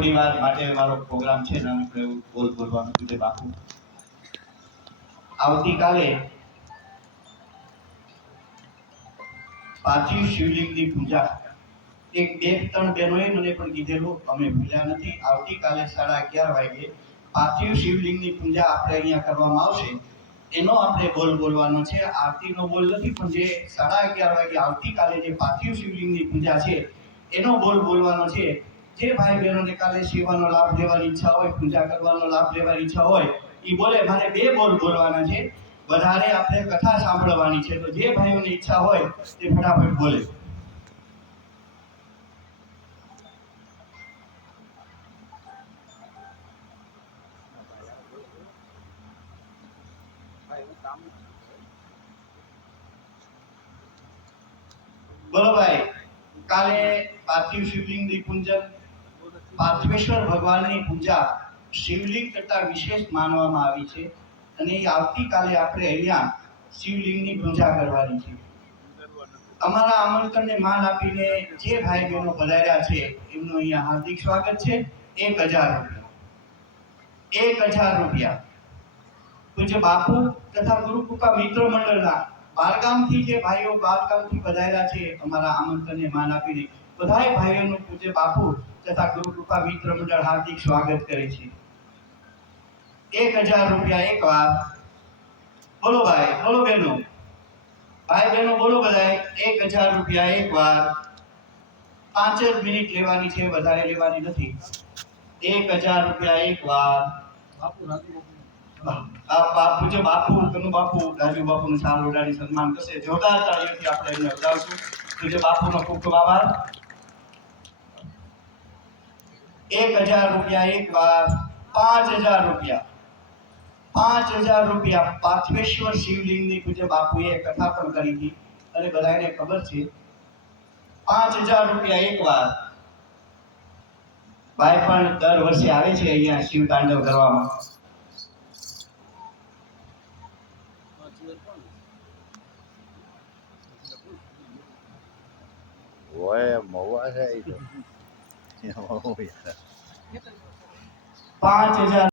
થોડી વાર માટે મારો પ્રોગ્રામ છે ને આપણે બોલ બોલવાનું છે બાપુ આવતીકાલે પાર્થિવ શિવલિંગની પૂજા એક બે ત્રણ બહેનોએ મને પણ કીધેલું અમે ભૂલ્યા નથી આવતીકાલે 11:30 વાગે પાર્થિવ શિવલિંગની પૂજા આપણે અહીંયા કરવામાં આવશે એનો આપણે બોલ બોલવાનો છે આરતીનો બોલ નથી પણ જે 11:30 વાગે આવતીકાલે જે પાર્થિવ શિવલિંગની પૂજા છે એનો બોલ બોલવાનો છે જે ભાઈ બહેનોને કાલે સેવાનો લાભ લેવાની ઈચ્છા હોય પૂજા કરવાનો લાભ લેવાની ઈચ્છા હોય એ બોલે મારે બે બોલ બોલવાના છે વધારે આપણે કથા સાંભળવાની છે તો જે ભાઈઓની ઈચ્છા હોય તે ફટાફટ બોલે બોલો ભાઈ કાલે પાર્થિવ શિવલિંગની પૂજન પાર્થિવેશ્વર ભગવાનની પૂજા શિવલિંગ કરતા વિશેષ માનવામાં આવી છે અને આવતીકાલે આપણે અહીંયા શિવલિંગની પૂજા કરવાની છે અમારા આમંત્રણને માન આપીને જે ભાઈ બહેનો પધાર્યા છે એમનું અહીંયા હાર્દિક સ્વાગત છે 1000 રૂપિયા પૂજ્ય બાપુ તથા ગુરુકૃપા મિત્ર મંડળના બારગામથી જે ભાઈઓ બારગામથી પધાર્યા છે અમારા આમંત્રણને માન આપીને બધાય ભાઈઓનું પૂજ્ય બાપુ તથા ગુરુકૃપા મિત્ર મંડળ હાર્દિક સ્વાગત કરે છે 1000 રૂપિયા એકવાર બોલો ભાઈ બોલો બહેનો ભાઈ બહેનો બોલો બધાય 1000 રૂપિયા એકવાર 5 જ મિનિટ લેવાની છે વધારે લેવાની નથી 1000 રૂપિયા એકવાર બાપુ પૂજ્ય બાપુ કનુ બાપુ રાજુ બાપુનું સાલ ઉડાડી સન્માન કરશે જોરદાર તાળીઓથી આપણે એમને વધાવશું પૂજ્ય બાપુનો ખૂબ ખૂબ આભાર 1000 રૂપિયા એકવાર 5000 રૂપિયા 5000 રૂપિયા પાર્થિવેશ્વર શિવલિંગની પૂજ્ય બાપુએ કથા પણ કરી હતી અને બધાને ખબર છે 5000 રૂપિયા એકવાર ભાઈ પણ દર વર્ષે આવે છે અહીંયા શિવ તાંડવ કરવામાં ઓય મવા છે 5000